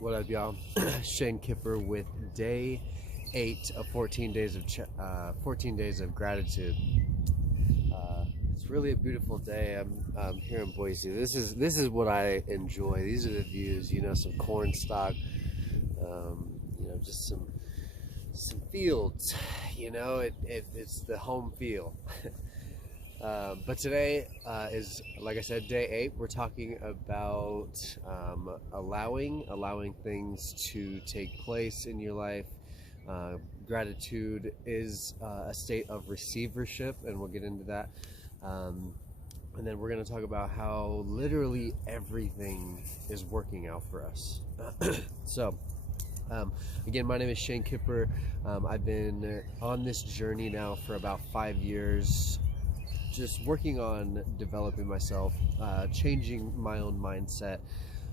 What up, y'all? Shane Kipper with day 8 of 14 days of 14 days of gratitude. It's really a beautiful day. I'm here in Boise. This is what I enjoy. These are the views. Some corn stalk. Just some fields. It's the home feel. But today is, like I said, day 8. We're talking about allowing things to take place in your life. Gratitude is a state of receivership, and we'll get into that. And then we're going to talk about how literally everything is working out for us. So, again, my name is Shane Kipper. I've been on this journey now for about 5 years, just working on developing myself, changing my own mindset,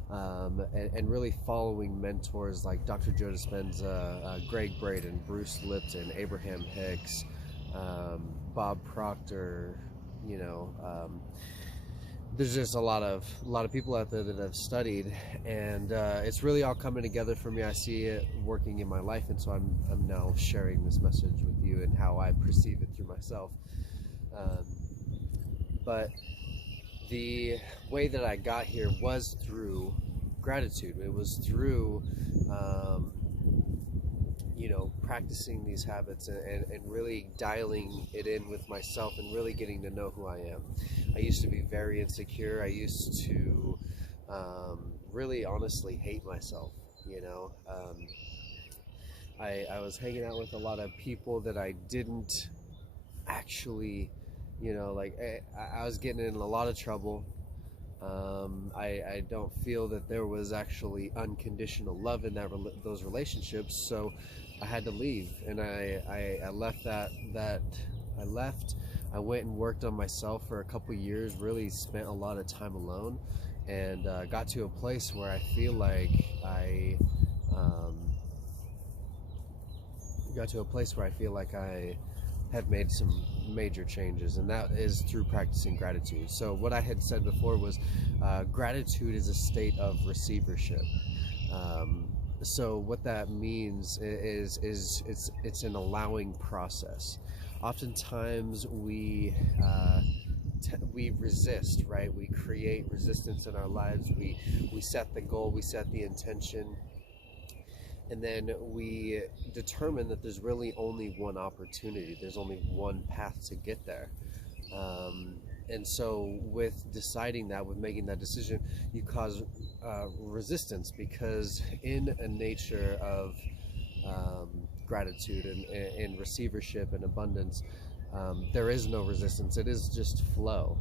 and really following mentors like Dr. Joe Dispenza, Greg Braden, Bruce Lipton, Abraham Hicks, Bob Proctor. There's just a lot of people out there that I've studied, and it's really all coming together for me. I see it working in my life, and so I'm now sharing this message with you and how I perceive it through myself. But the way that I got here was through gratitude. It was through, practicing these habits and really dialing it in with myself and really getting to know who I am. I used to be very insecure. I used to really honestly hate myself. I was hanging out with a lot of people that I didn't actually, I was getting in a lot of trouble. I don't feel that there was actually unconditional love in those relationships, so I had to leave, and I left I went and worked on myself for a couple years, really spent a lot of time alone, and got to a place where I feel like I have made some major changes, and that is through practicing gratitude. So what I had said before was gratitude is a state of receivership. So what that means is it's an allowing process. Oftentimes we resist, right? We create resistance in our lives. We set the goal, we set the intention, and then we determine that there's really only one opportunity. There's only one path to get there. And so with deciding that, with making that decision, you cause resistance, because in a nature of gratitude and receivership and abundance, there is no resistance. It is just flow,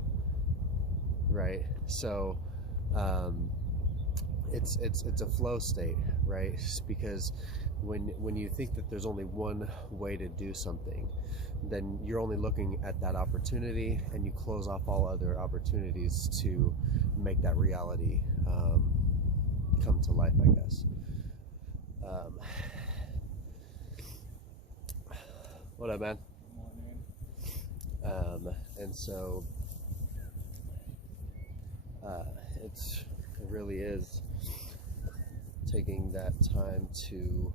right? So it's a flow state, right? Because when you think that there's only one way to do something, then you're only looking at that opportunity, and you close off all other opportunities to make that reality come to life, I guess. What up, man? And so it really is taking that time to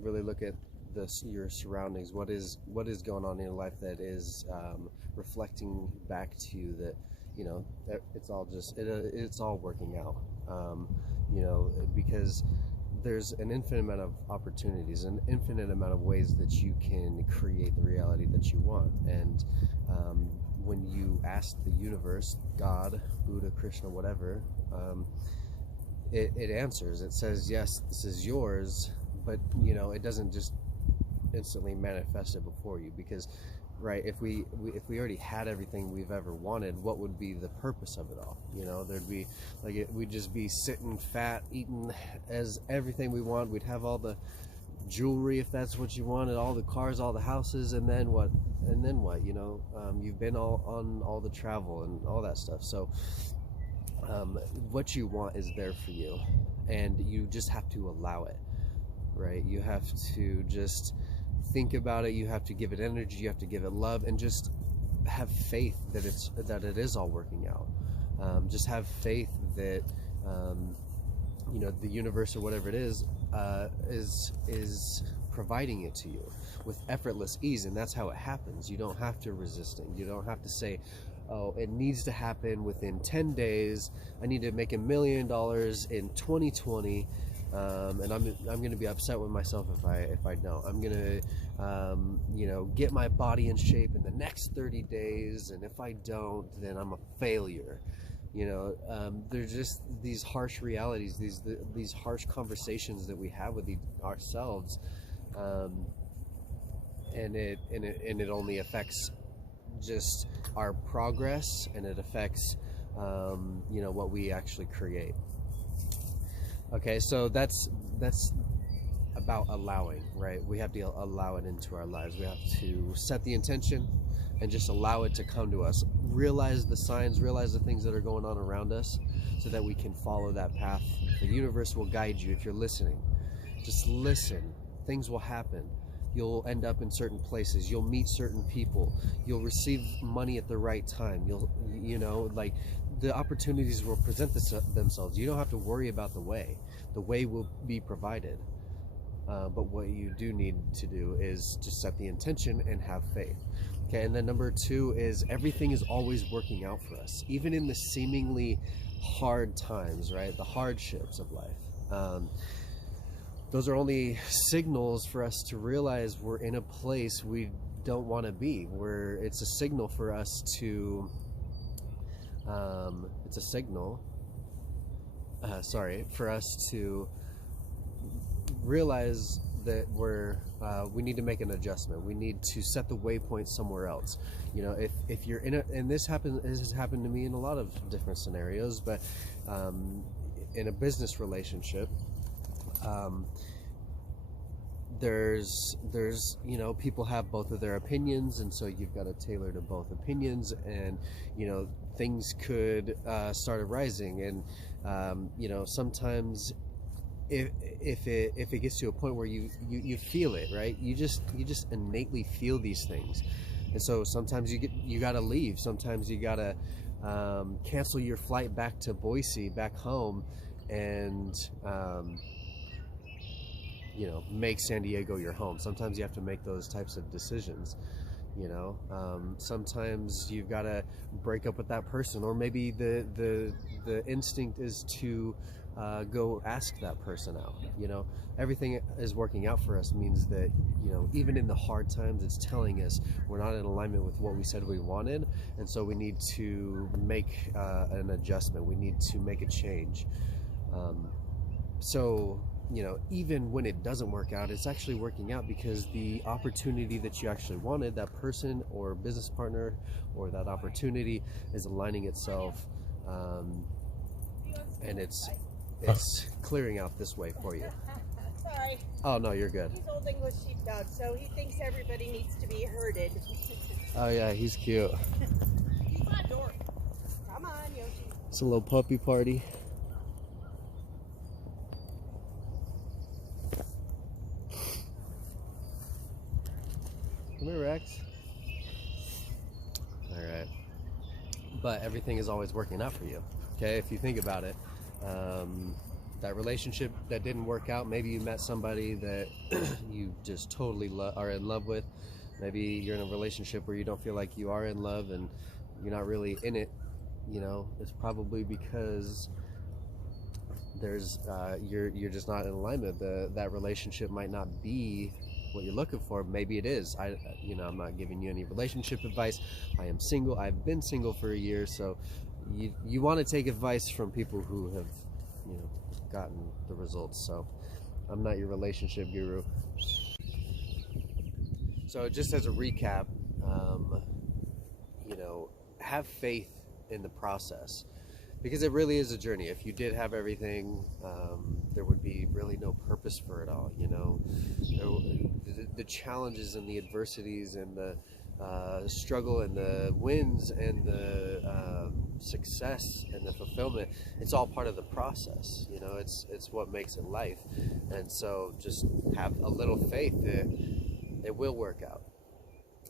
really look at your surroundings. What is going on in your life that is reflecting back to you that it's all working out. Because there's an infinite amount of opportunities, an infinite amount of ways that you can create the reality that you want. And when you ask the universe, God, Buddha, Krishna, whatever, it answers. It says, yes, this is yours, but it doesn't just instantly manifest it before you, because right, if we already had everything we've ever wanted, what would be the purpose of it all? There'd be we'd just be sitting fat, eating as everything we want. We'd have all the jewelry, if that's what you wanted, all the cars, all the houses, and then what? You've been on all the travel and all that stuff. So what you want is there for you, and you just have to allow it, right? You have to just think about it. You have to give it energy. You have to give it love, and just have faith that it is all working out. Just have faith that You know, the universe or whatever it is providing it to you with effortless ease, and that's how it happens. You don't have to resist it. You don't have to say, oh, it needs to happen within 10 days. I need to make $1 million in 2020, and I'm going to be upset with myself if I don't. I'm going to you know, get my body in shape in the next 30 days, and if I don't, then I'm a failure. You know, there's just these harsh realities, these harsh conversations that we have with ourselves, and it only affects just our progress, and it affects you know, what we actually create. Okay, so that's about allowing, right? We have to allow it into our lives. We have to set the intention and just allow it to come to us. Realize the signs, realize the things that are going on around us, so that we can follow that path. The universe will guide you if you're listening. Just listen. Things will happen. You'll end up in certain places. You'll meet certain people. You'll receive money at the right time. You know, like, the opportunities will present themselves. You don't have to worry about the way. The way will be provided. But what you do need to do is just set the intention and have faith. Okay, and then number 2 is everything is always working out for us, even in the seemingly hard times, right? The hardships of life. Those are only signals for us to realize we're in a place we don't want to be. It's a signal for us to. It's a signal. For us to realize that we need to make an adjustment. We need to set the waypoint somewhere else. You know, if you're in and this has happened to me in a lot of different scenarios, but in a business relationship, there's you know, people have both of their opinions, and so you've got to tailor to both opinions, and you know, things could start arising, and you know, sometimes if it gets to a point where you feel it, right? You just innately feel these things, and so sometimes you gotta leave. Sometimes you gotta cancel your flight back to Boise, back home, and you know, make San Diego your home. Sometimes you have to make those types of decisions. You know, sometimes you've got to break up with that person, or maybe the instinct is to go ask that person out. You know, everything is working out for us means that, you know, even in the hard times, it's telling us we're not in alignment with what we said we wanted, and so we need to make an adjustment. We need to make a change. So, you know, even when it doesn't work out, it's actually working out because the opportunity that you actually wanted, that person or business partner or that opportunity, is aligning itself, and it's clearing out this way for you. Sorry. Oh, no, you're good. He's Old English Sheepdog, so he thinks everybody needs to be herded. Oh yeah, he's cute. He's my dork. Come on, Yoshi. It's a little puppy party. Come here, Rex. Alright. But everything is always working out for you. Okay, if you think about it. That relationship that didn't work out, maybe you met somebody that you just totally are in love with. Maybe you're in a relationship where you don't feel like you are in love and you're not really in it. You know, it's probably because there's you're just not in alignment. That relationship might not be what you're looking for. Maybe it is. You know, I'm not giving you any relationship advice. I am single. I've been single for a year, so you want to take advice from people who have, you know, gotten the results. So I'm not your relationship guru. So just as a recap, you know, have faith in the process, because it really is a journey. If you did have everything, there would be really no purpose for it all. You know, the challenges and the adversities and the struggle and the wins and the success and the fulfillment, it's all part of the process. You know, it's what makes it life. And so just have a little faith that it will work out.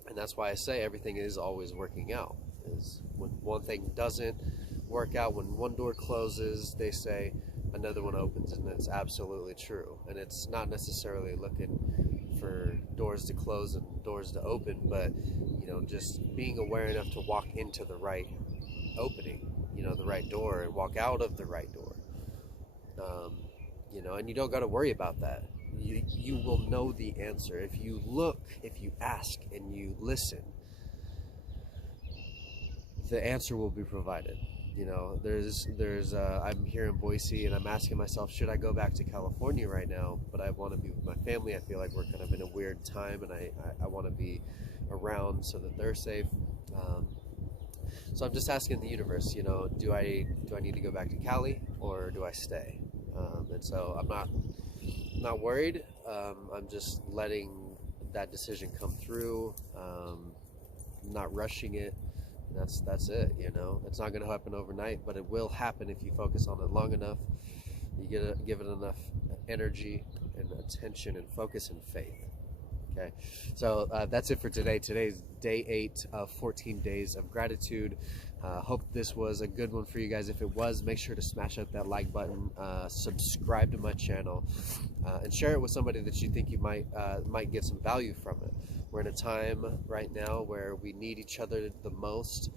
And that's why I say everything is always working out. Is when one thing doesn't, work out when one door closes, they say another one opens, and it's absolutely true. And it's not necessarily looking for doors to close and doors to open, but just being aware enough to walk into the right opening, the right door, and walk out of the right door. And you don't got to worry about that. You will know the answer if you look, if you ask, and you listen. The answer will be provided. I'm here in Boise, and I'm asking myself, should I go back to California right now? But I want to be with my family. I feel like we're kind of in a weird time, and I want to be around so that they're safe. So I'm just asking the universe, do I need to go back to Cali, or do I stay? And so I'm not worried. I'm just letting that decision come through. Not rushing it. That's it. It's not going to happen overnight, but it will happen if you focus on it long enough. You give it enough energy and attention and focus and faith. Okay, so that's it for today. Today's day 8 of 14 days of gratitude. Hope this was a good one for you guys. If it was, make sure to smash up that like button, subscribe to my channel, and share it with somebody that you think you might get some value from it. We're in a time right now where we need each other the most,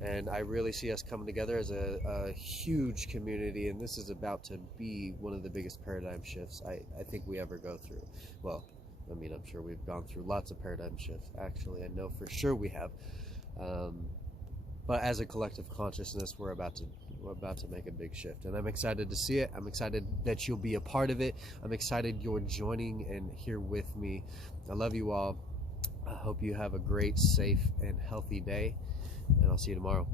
and I really see us coming together as a huge community, and this is about to be one of the biggest paradigm shifts I think we ever go through. Well, I mean, I'm sure we've gone through lots of paradigm shifts. Actually, I know for sure we have. But as a collective consciousness, we're about to make a big shift, and I'm excited to see it. I'm excited that you'll be a part of it. I'm excited you're joining and here with me. I love you all. I hope you have a great, safe, and healthy day, and I'll see you tomorrow.